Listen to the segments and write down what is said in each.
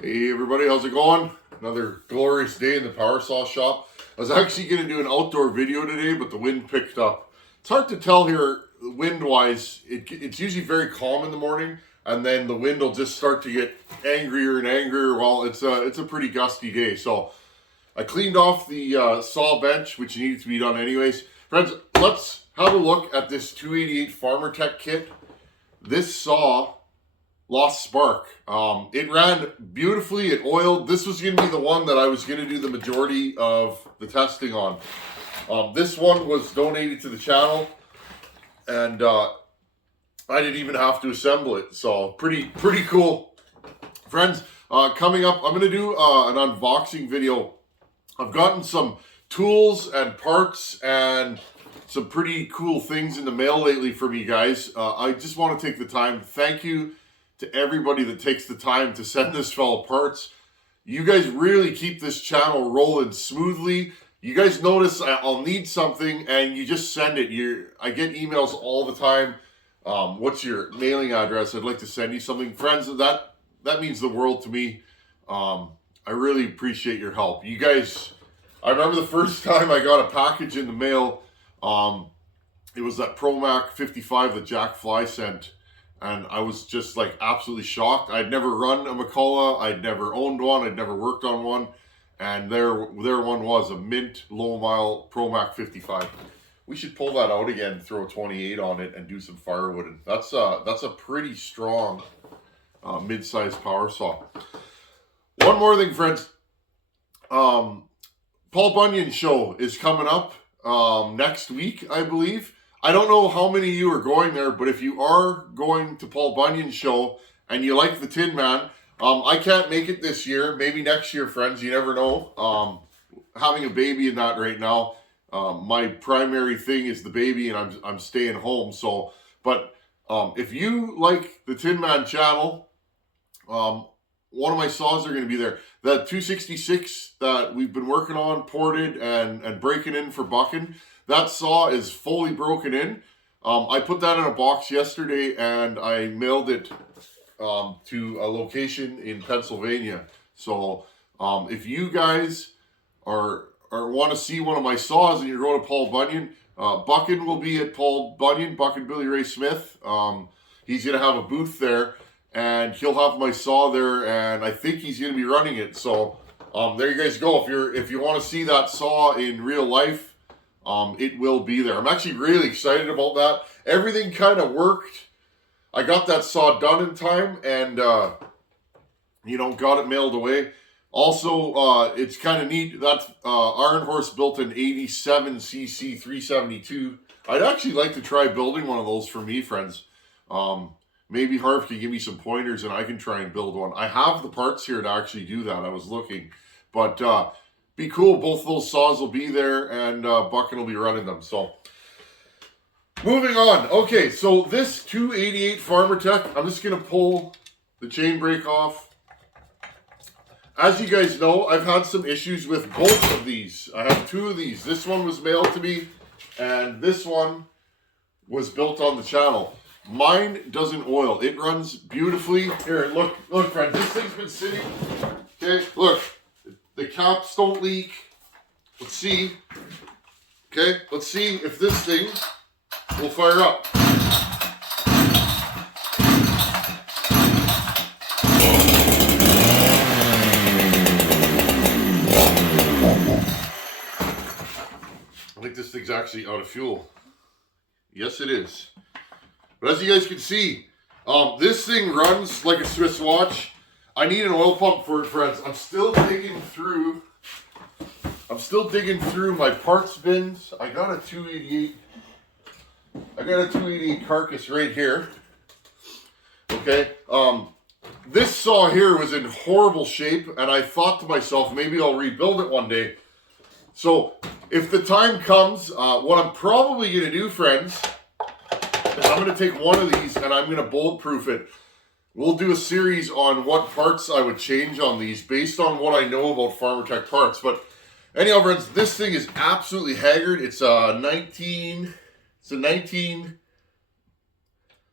Hey everybody, how's it going? Another glorious day in the power saw shop. I was actually going to do an outdoor video today, but the wind picked up. It's hard to tell here wind-wise. It's usually very calm in the morning, and then the wind will just start to get angrier and angrier. Well, it's a pretty gusty day. So I cleaned off the saw bench, which needed to be done anyways. Friends, let's have a look at this 288 Farmertec kit. This saw lost spark. It ran beautifully. It oiled. This was going to be the one that I was going to do the majority of the testing on. This one was donated to the channel, and I didn't even have to assemble it. So pretty cool, friends. Coming up, I'm going to do an unboxing video. I've gotten some tools and parts and some pretty cool things in the mail lately from you guys. I just want to take the time. Thank you to everybody that takes the time to send this fellow parts. You guys really keep this channel rolling smoothly. You guys notice I'll need something and you just send it. I get emails all the time. What's your mailing address? I'd like to send you something. Friends, that means the world to me. I really appreciate your help. You guys, I remember the first time I got a package in the mail. It was that ProMac 55 that Jack Fly sent. And I was just like absolutely shocked. I'd never run a McCullough. I'd never owned one. I'd never worked on one. And there one was, a mint low mile ProMac 55. We should pull that out again, throw a 28 on it, and do some firewood. And that's a pretty strong mid-sized power saw. One more thing, friends. Paul Bunyan show is coming up next week, I believe. I don't know how many of you are going there, but if you are going to Paul Bunyan's show and you like the Tin Man, I can't make it this year. Maybe next year, friends. You never know. Having a baby and that right now, my primary thing is the baby, and I'm staying home. So, but if you like the Tin Man channel, one of my saws are going to be there. That 266 that we've been working on, ported and breaking in for bucking. That saw is fully broken in. I put that in a box yesterday and I mailed it to a location in Pennsylvania. So if you guys are want to see one of my saws and you're going to Paul Bunyan, Buckin will be at Paul Bunyan, Buckin Billy Ray Smith. He's going to have a booth there and he'll have my saw there, and I think he's going to be running it. So there you guys go. If you want to see that saw in real life, it will be there. I'm actually really excited about that. Everything kind of worked. I got that saw done in time and, got it mailed away. Also, it's kind of neat. That Iron Horse built an 87cc 372. I'd actually like to try building one of those for me, friends. Maybe Harv can give me some pointers and I can try and build one. I have the parts here to actually do that. I was looking. But be cool. Both those saws will be there, and Buckin will be running them. So, moving on. Okay, so this 288 Farmertec, I'm just going to pull the chain brake off. As you guys know, I've had some issues with both of these. I have two of these. This one was mailed to me, and this one was built on the channel. Mine doesn't oil. It runs beautifully. Here, look, friends. This thing's been sitting. Okay, look. The caps don't leak. Let's see. Okay, let's see if this thing will fire up. I think this thing's actually out of fuel. Yes, it is. But as you guys can see, this thing runs like a Swiss watch. I need an oil pump for it, friends. I'm still digging through my parts bins. I got a 288 carcass right here. Okay. This saw here was in horrible shape, and I thought to myself, maybe I'll rebuild it one day. So if the time comes, what I'm probably going to do, friends, is I'm going to take one of these and I'm going to bulletproof it. We'll do a series on what parts I would change on these based on what I know about Farmertec parts. But anyhow, friends, this thing is absolutely haggard. It's a 19,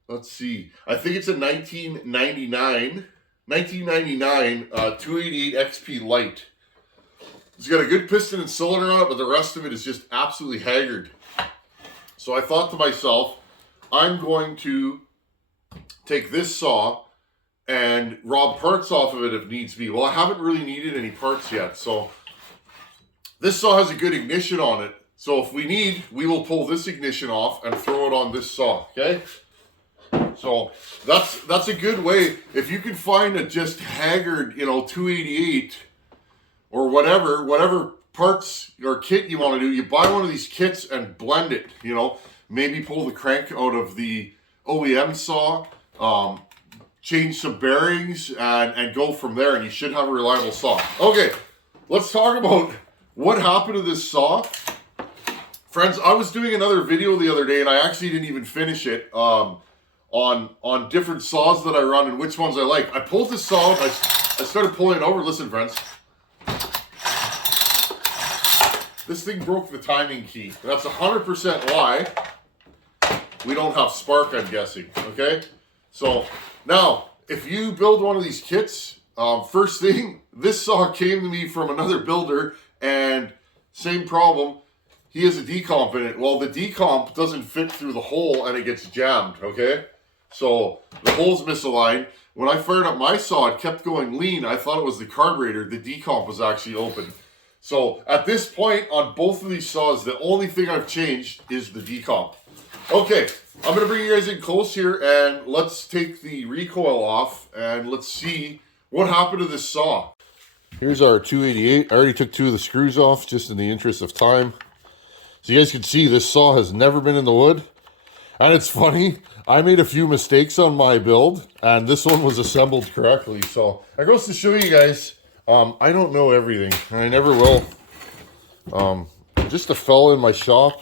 let's see. I think it's a 1999 1999 288 XP Lite. It's got a good piston and cylinder on it, but the rest of it is just absolutely haggard. So I thought to myself, I'm going to take this saw and rob parts off of it if needs be. Well, I haven't really needed any parts yet, so this saw has a good ignition on it. So if we need, we will pull this ignition off and throw it on this saw, okay? So that's a good way. If you can find a just haggard, 288 or whatever parts or kit you want to do, you buy one of these kits and blend it, maybe pull the crank out of the OEM saw, change some bearings and go from there, and you should have a reliable saw. Okay, let's talk about what happened to this saw. Friends, I was doing another video the other day and I actually didn't even finish it on different saws that I run and which ones I like. I pulled this saw out, I started pulling it over. Listen, friends. This thing broke the timing key. That's 100% why we don't have spark, I'm guessing, okay? So now, if you build one of these kits, first thing, this saw came to me from another builder and same problem. He has a decomp in it. Well, the decomp doesn't fit through the hole and it gets jammed, okay? So the hole's misaligned. When I fired up my saw, it kept going lean. I thought it was the carburetor. The decomp was actually open. So at this point on both of these saws, the only thing I've changed is the decomp. Okay, I'm going to bring you guys in close here and let's take the recoil off and let's see what happened to this saw. Here's our 288. I already took 2 of the screws off just in the interest of time. So you guys can see this saw has never been in the wood. And it's funny, I made a few mistakes on my build and this one was assembled correctly. So that goes to show you guys, I don't know everything and I never will. I'm just a fella in my shop.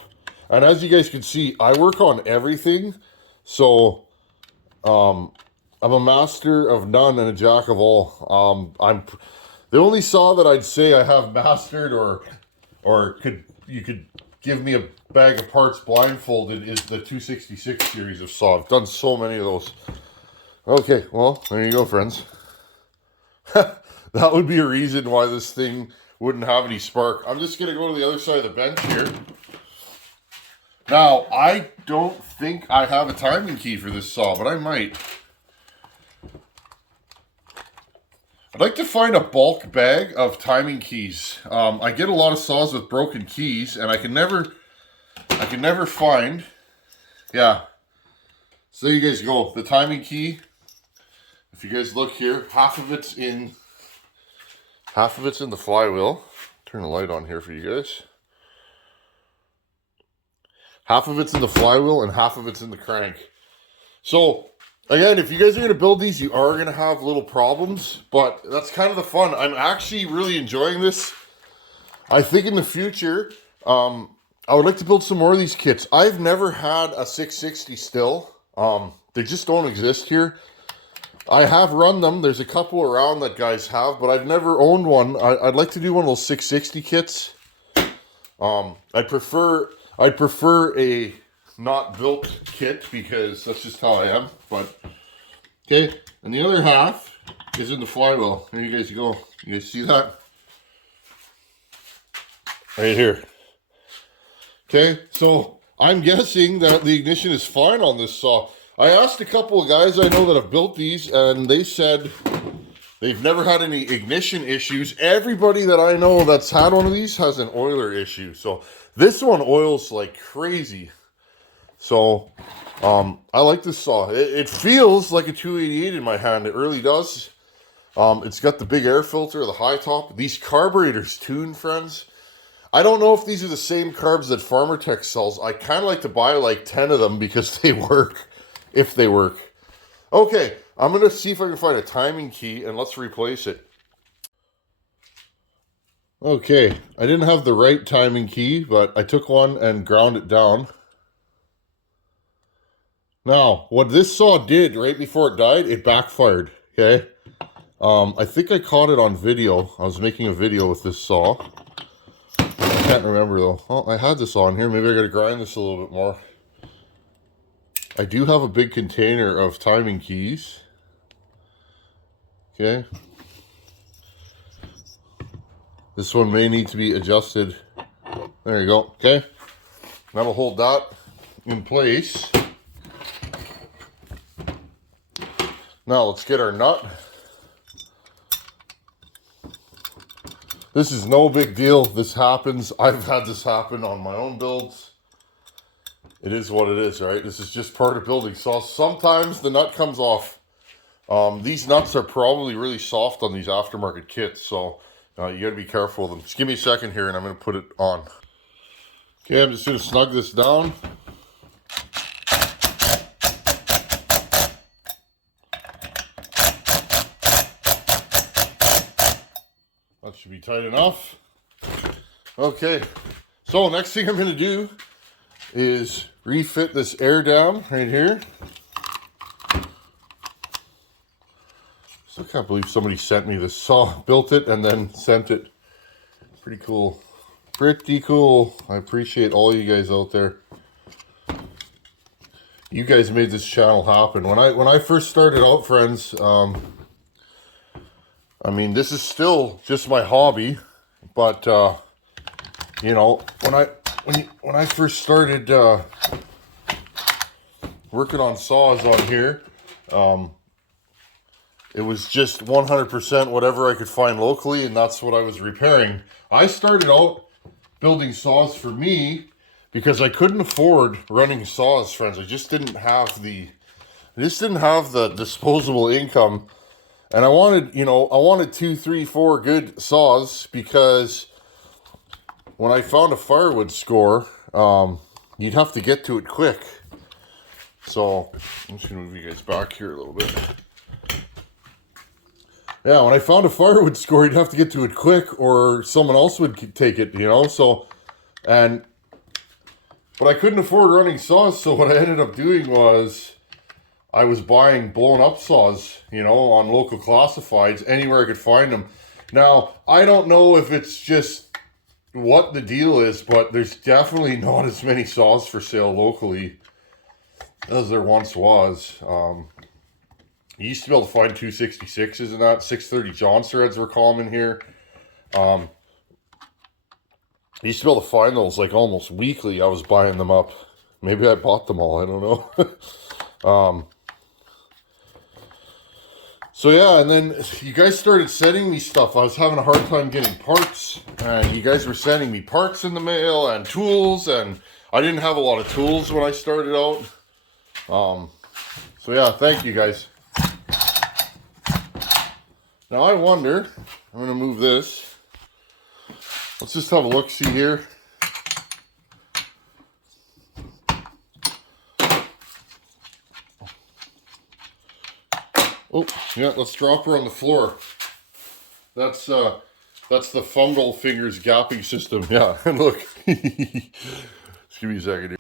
And as you guys can see, I work on everything. So I'm a master of none and a jack of all. I'm the only saw that I'd say I have mastered or you could give me a bag of parts blindfolded is the 266 series of saw. I've done so many of those. Okay, well, there you go, friends. That would be a reason why this thing wouldn't have any spark. I'm just going to go to the other side of the bench here. Now, I don't think I have a timing key for this saw, but I might. I'd like to find a bulk bag of timing keys. I get a lot of saws with broken keys, and I can never find. Yeah. So there you guys go. The timing key. If you guys look here, half of it's in the flywheel. Turn the light on here for you guys. Half of it's in the flywheel and half of it's in the crank. So again, if you guys are going to build these, you are going to have little problems, but that's kind of the fun. I'm actually really enjoying this. I think in the future, I would like to build some more of these kits. I've never had a 660 still. They just don't exist here. I have run them. There's a couple around that guys have, but I've never owned one. I'd like to do one of those 660 kits. I'd prefer a not built kit because that's just how I am. But okay, and the other half is in the flywheel. There you guys go. You guys see that? Right here. Okay, so I'm guessing that the ignition is fine on this saw. I asked a couple of guys I know that have built these, and they said they've never had any ignition issues. Everybody that I know that's had one of these has an oiler issue. So this one oils like crazy. So I like this saw. It feels like a 288 in my hand. It really does. It's got the big air filter, the high top. These carburetors tuned, friends. I don't know if these are the same carbs that Farmertec sells. I kind of like to buy like 10 of them because they work, if they work. Okay, I'm going to see if I can find a timing key and let's replace it. Okay, I didn't have the right timing key, but I took one and ground it down. Now, what this saw did right before it died, it backfired, okay? I think I caught it on video. I was making a video with this saw. I can't remember though. Oh, I had this on here. Maybe I gotta grind this a little bit more. I do have a big container of timing keys. Okay. This one may need to be adjusted. There you go. Okay. That'll hold that in place. Now let's get our nut. This is no big deal. This happens. I've had this happen on my own builds. It is what it is, right? This is just part of building. So sometimes the nut comes off. These nuts are probably really soft on these aftermarket kits, so you got to be careful of them. Just give me a second here and I'm going to put it on. Okay, I'm just going to snug this down. That should be tight enough. Okay, so next thing I'm going to do is refit this air dam right here. So I can't believe somebody sent me this saw, built it and then sent it. Pretty cool. Pretty cool. I appreciate all you guys out there. You guys made this channel happen. When I first started out, friends, I mean, this is still just my hobby, but you know, when I first started working on saws on here, it was just 100% whatever I could find locally, and that's what I was repairing. I started out building saws for me because I couldn't afford running saws, friends. I just didn't have the disposable income. And I wanted, you know, I wanted 2, 3, 4 good saws because when I found a firewood score, you'd have to get to it quick. So I'm just gonna move you guys back here a little bit. Yeah, when I found a firewood score, you'd have to get to it quick or someone else would take it, you know, so, but I couldn't afford running saws, so what I ended up doing was I was buying blown up saws, you know, on local classifieds, anywhere I could find them. Now, I don't know if it's just what the deal is, but there's definitely not as many saws for sale locally as there once was. You used to be able to find 266s and that. 630 John threads were common here. I used to be able to find those like almost weekly. I was buying them up. Maybe I bought them all. I don't know. So yeah, and then you guys started sending me stuff. I was having a hard time getting parts, and you guys were sending me parts in the mail and tools, and I didn't have a lot of tools when I started out. So yeah, thank you guys. Now I wonder, I'm going to move this. Let's just have a look-see here. Oh, yeah, let's drop her on the floor. That's the fungal fingers gapping system. Yeah, and look. Just give me a second here.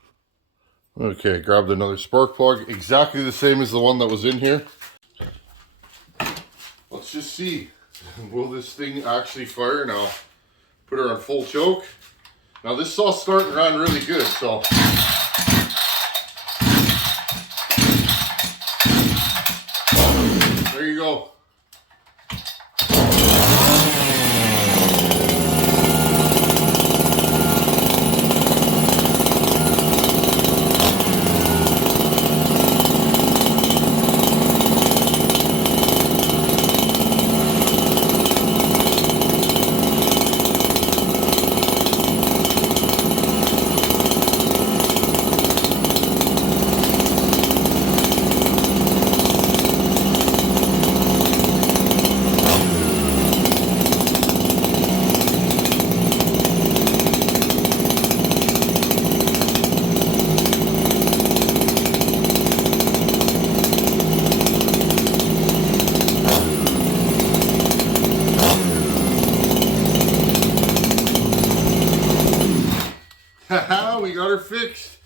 Okay, grabbed another spark plug. Exactly the same as the one that was in here. Let's just see. Will this thing actually fire now? Put her on full choke. Now this saw's starting to run really good, so. There you go. We got her fixed.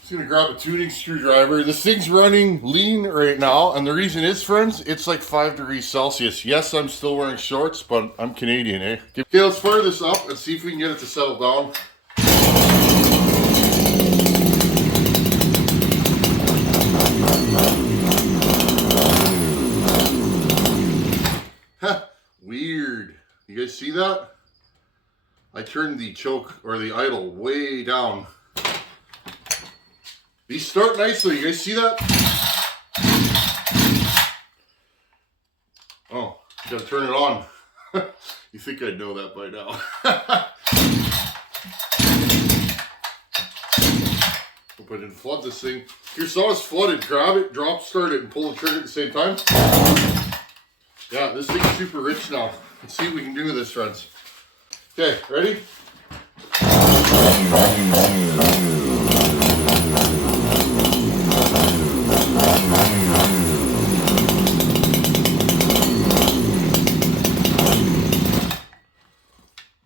Just gonna grab a tuning screwdriver. This thing's running lean right now, and the reason is, friends, it's like 5 degrees Celsius. Yes, I'm still wearing shorts, but I'm Canadian, eh? Okay, let's fire this up and see if we can get it to settle down. Weird. You guys see that? I turned the choke or the idle way down. These start nicely. You guys see that? Oh, gotta turn it on. You think I'd know that by now. Hope I didn't flood this thing. If your saw is flooded, grab it, drop start it, and pull the trigger at the same time. Yeah, this thing's super rich now. Let's see what we can do with this, friends. Okay, ready?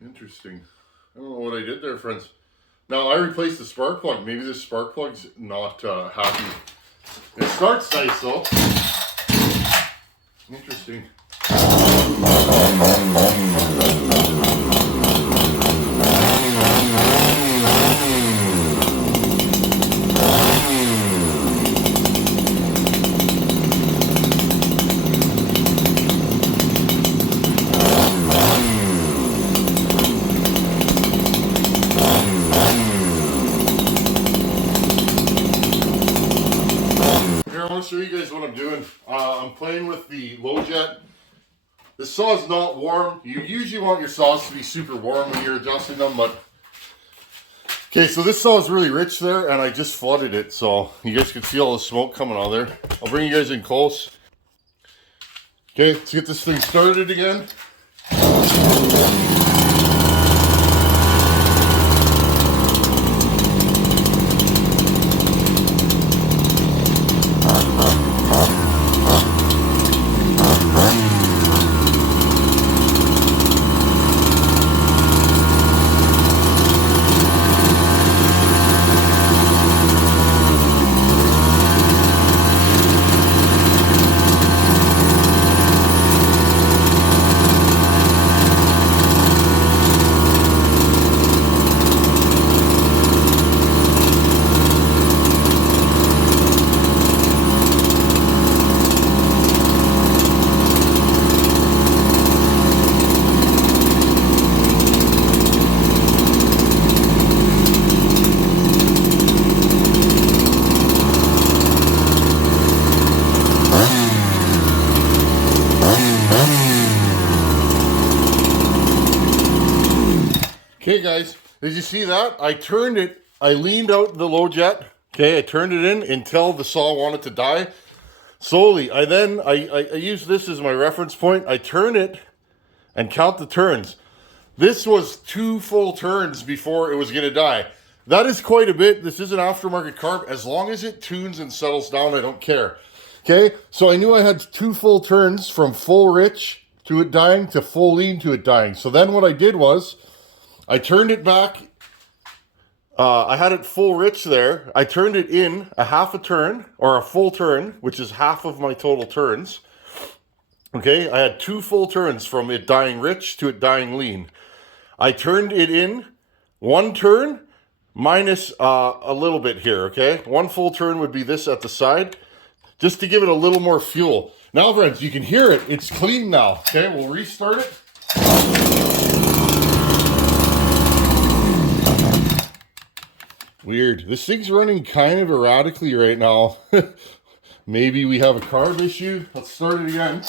Interesting. I don't know what I did there, friends. Now, I replaced the spark plug. Maybe this spark plug's not happy. It starts nice, though. Interesting. Show you guys what I'm doing. I'm playing with the low jet. The saw is not warm. You usually want your saws to be super warm when you're adjusting them, but okay, so this saw is really rich there, and I just flooded it, so you guys can feel all the smoke coming out of there. I'll bring you guys in close. Okay, let's get this thing started again. Okay guys, did you see that? I turned it, I leaned out the low jet, okay, I turned it in until the saw wanted to die. Slowly, I use this as my reference point. I turn it and count the turns. This was 2 full turns before it was gonna die. That is quite a bit. This is an aftermarket carb. As long as it tunes and settles down, I don't care. Okay, so I knew I had 2 full turns from full rich to it dying to full lean to it dying. So then what I did was, I turned it back. I had it full rich there. I turned it in a half a turn, or a full turn, which is half of my total turns. Okay, I had 2 full turns from it dying rich to it dying lean. I turned it in 1 turn minus a little bit here, okay? 1 full turn would be this at the side, just to give it a little more fuel. Now, friends, you can hear it. It's clean now, okay? We'll restart it. Weird. This thing's running kind of erratically right now. Maybe we have a carb issue. Let's start it again.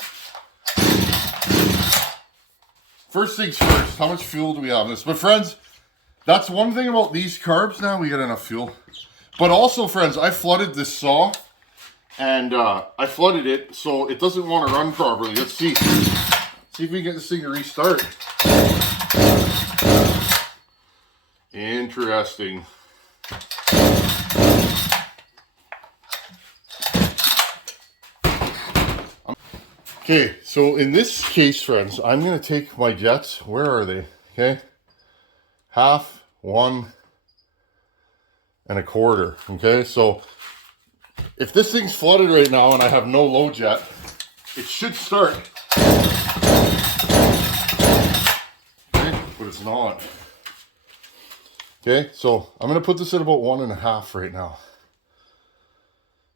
First things first, how much fuel do we have in this? But friends, that's one thing about these carbs now, we got enough fuel. But also, friends, I flooded this saw, and I flooded it so it doesn't want to run properly. Let's see. See if we can get this thing to restart. Interesting. Okay, so in this case, friends, I'm going to take my jets. Where are they? Okay. 1/2, 1 1/4. Okay, so if this thing's flooded right now and I have no low jet, it should start. Okay, but it's not. Okay, so I'm going to put this at about 1 1/2 right now.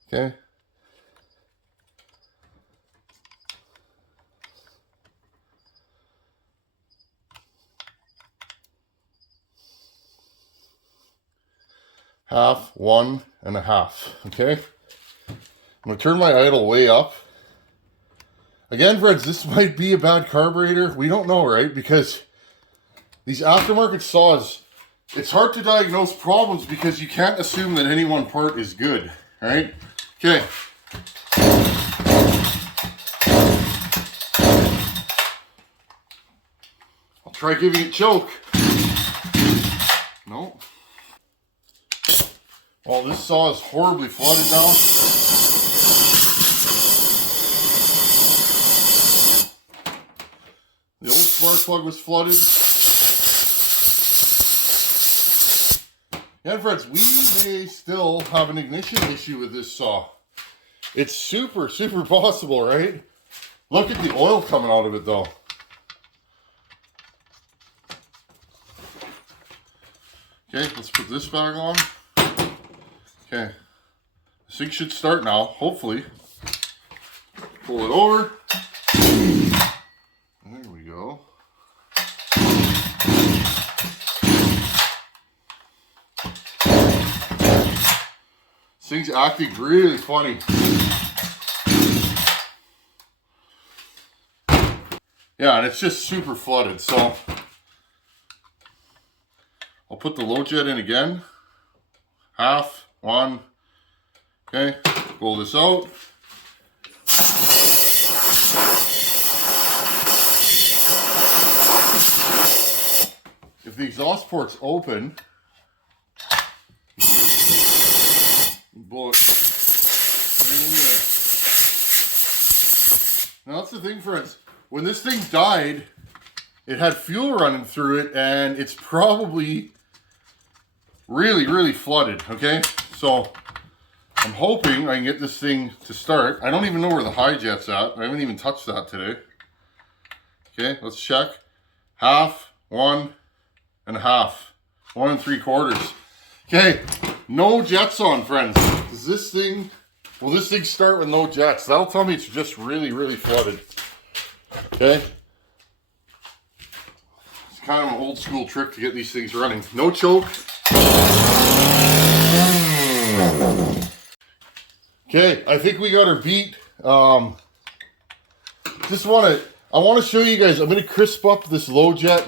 Okay. half, 1.5. Okay. I'm going to turn my idle way up. Again, friends, this might be a bad carburetor. We don't know, right? Because these aftermarket saws, it's hard to diagnose problems because you can't assume that any one part is good, right? Okay. I'll try giving it choke. No. Well, this saw is horribly flooded now. The old spark plug was flooded. Yeah, friends, we may still have an ignition issue with this saw. It's super, super possible, right? Look at the oil coming out of it, though. Okay, let's put this back on. Okay, this thing should start now, hopefully. Pull it over. There we go. This thing's acting really funny. Yeah, and it's just super flooded, so I'll put the low jet in again. Half, 1. Okay, pull this out. If the exhaust port's open, blow it right in there. Now that's the thing, friends. When this thing died, it had fuel running through it, and it's probably really, really flooded, okay? So I'm hoping I can get this thing to start. I don't even know where the high jet's at. I haven't even touched that today. Okay, let's check. Half, 1.5. 1 3/4. Okay, no jets on, friends. Does this thing, will this thing start with no jets? That'll tell me it's just really, really flooded. Okay. It's kind of an old school trick to get these things running. No choke. Okay, I think we got her beat. I want to show you guys, I'm going to crisp up this low jet.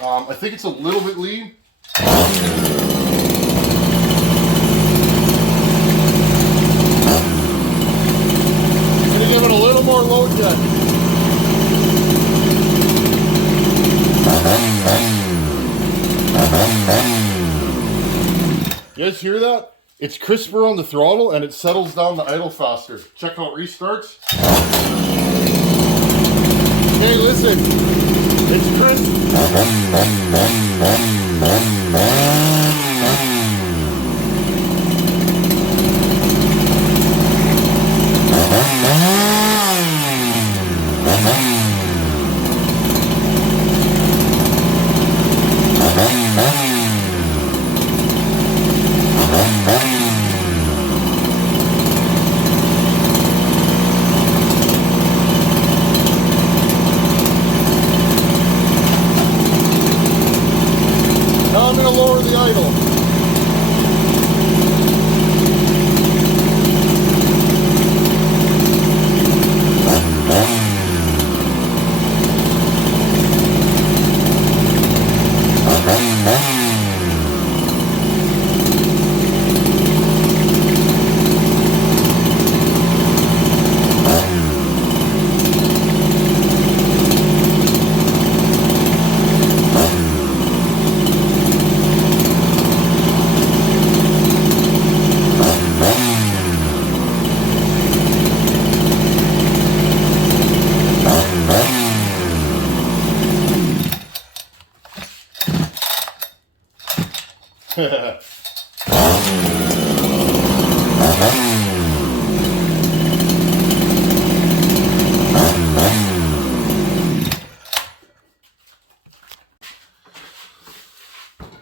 I think it's a little bit lean. I'm going to give it a little more low jet. You guys hear that? It's crisper on the throttle and it settles down the idle faster. Check how it restarts. Okay, listen. It's crisp. Now I'm going to lower the idle.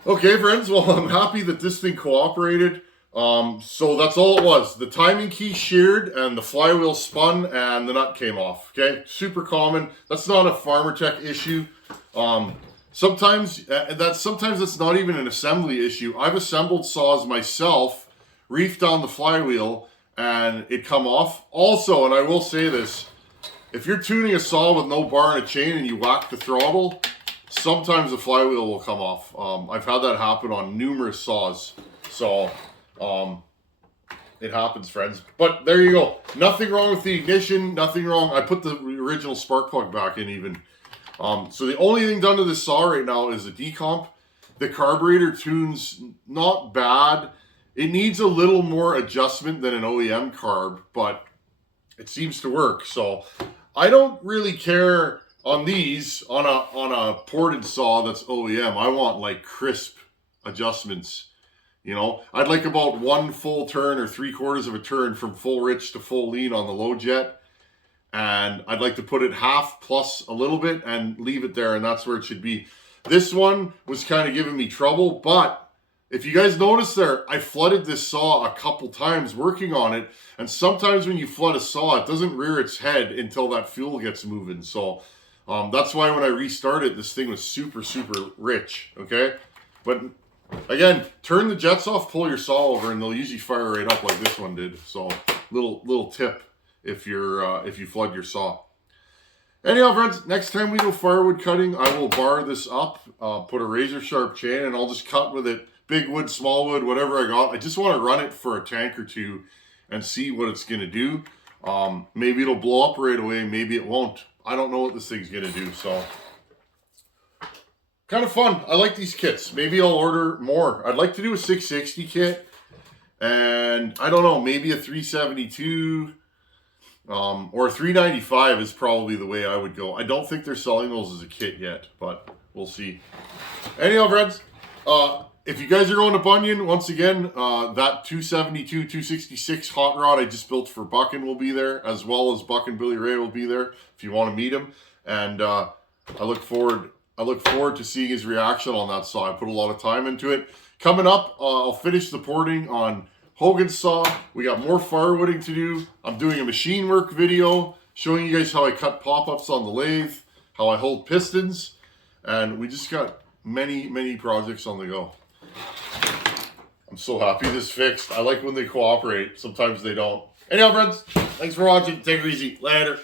Okay, friends, well, I'm happy that this thing cooperated. So that's all it was. The timing key sheared and the flywheel spun and the nut came off. Okay, super common. That's not a Farmertec issue. Sometimes that's not even an assembly issue. I've assembled saws myself, reefed down the flywheel, and it come off. Also, and I will say this, if you're tuning a saw with no bar and a chain and you whack the throttle, sometimes the flywheel will come off. I've had that happen on numerous saws. So, it happens, friends. But there you go. Nothing wrong with the ignition. Nothing wrong. I put the original spark plug back in even. So the only thing done to this saw right now is the decomp. The carburetor tunes not bad. It needs a little more adjustment than an OEM carb, but it seems to work. So I don't really care on these, on a ported saw that's OEM. I want like crisp adjustments. You know, I'd like about 1 full turn or 3/4 of a turn from full rich to full lean on the low jet. And I'd like to put it half plus a little bit and leave it there, and that's where it should be. This one was kind of giving me trouble, but if you guys notice there, I flooded this saw a couple times working on it, and sometimes when you flood a saw, it doesn't rear its head until that fuel gets moving. So that's why when I restarted, this thing was super, super rich, okay? But again, turn the jets off, pull your saw over, and they'll usually fire right up like this one did. So little tip. If you flood your saw. Anyhow, friends, next time we go firewood cutting, I will bar this up, put a razor sharp chain, and I'll just cut with it, big wood, small wood, whatever I got. I just want to run it for a tank or two and see what it's going to do. Maybe it'll blow up right away, maybe it won't. I don't know what this thing's going to do, so kind of fun. I like these kits. Maybe I'll order more. I'd like to do a 660 kit, and I don't know, maybe a 372. Or 395 is probably the way I would go. I don't think they're selling those as a kit yet, but we'll see. Anyhow, friends, if you guys are going to Bunyan, once again, that 272, 266 hot rod I just built for Buckin will be there, as well as Buck and Billy Ray will be there if you want to meet him. And I look forward to seeing his reaction on that saw. I put a lot of time into it. Coming up, I'll finish the porting on Hogan's saw. We got more firewooding to do. I'm doing a machine work video showing you guys how I cut pop-ups on the lathe, how I hold pistons, and we just got many projects on the go. I'm so happy this fixed. I like when they cooperate. Sometimes they don't. Anyhow, friends, thanks for watching. Take it easy. Later.